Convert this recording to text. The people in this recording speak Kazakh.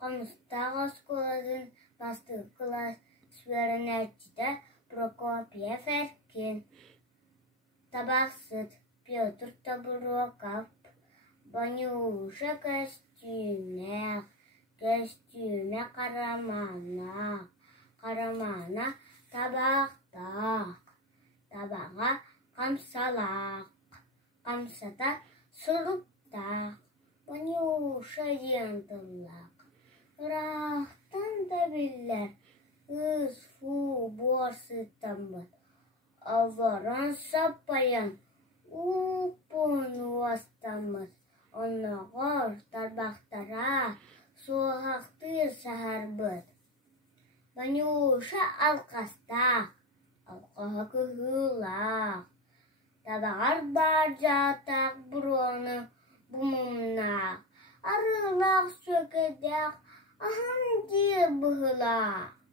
Комстага школадын басты класс свернячиде Прокопьев Эркин. Табақсыт Петр Табуроков. Банюша костюме қарамана табақтақ, табаға қамсалақ, қамсата сұрыптақ, Банюша ентылақ. Рақтан да білер, ұз-фу борсытамбыт, алваран саппаян, ұпын уастамыз. Оннағыр тарбақтара соғақты сағарбыт. Банюша алқастақ, алқаға күгілақ. Табағар бар жатақ бұроны бұмымнақ. Арылақ сөкедек, ахам де бұғылақ.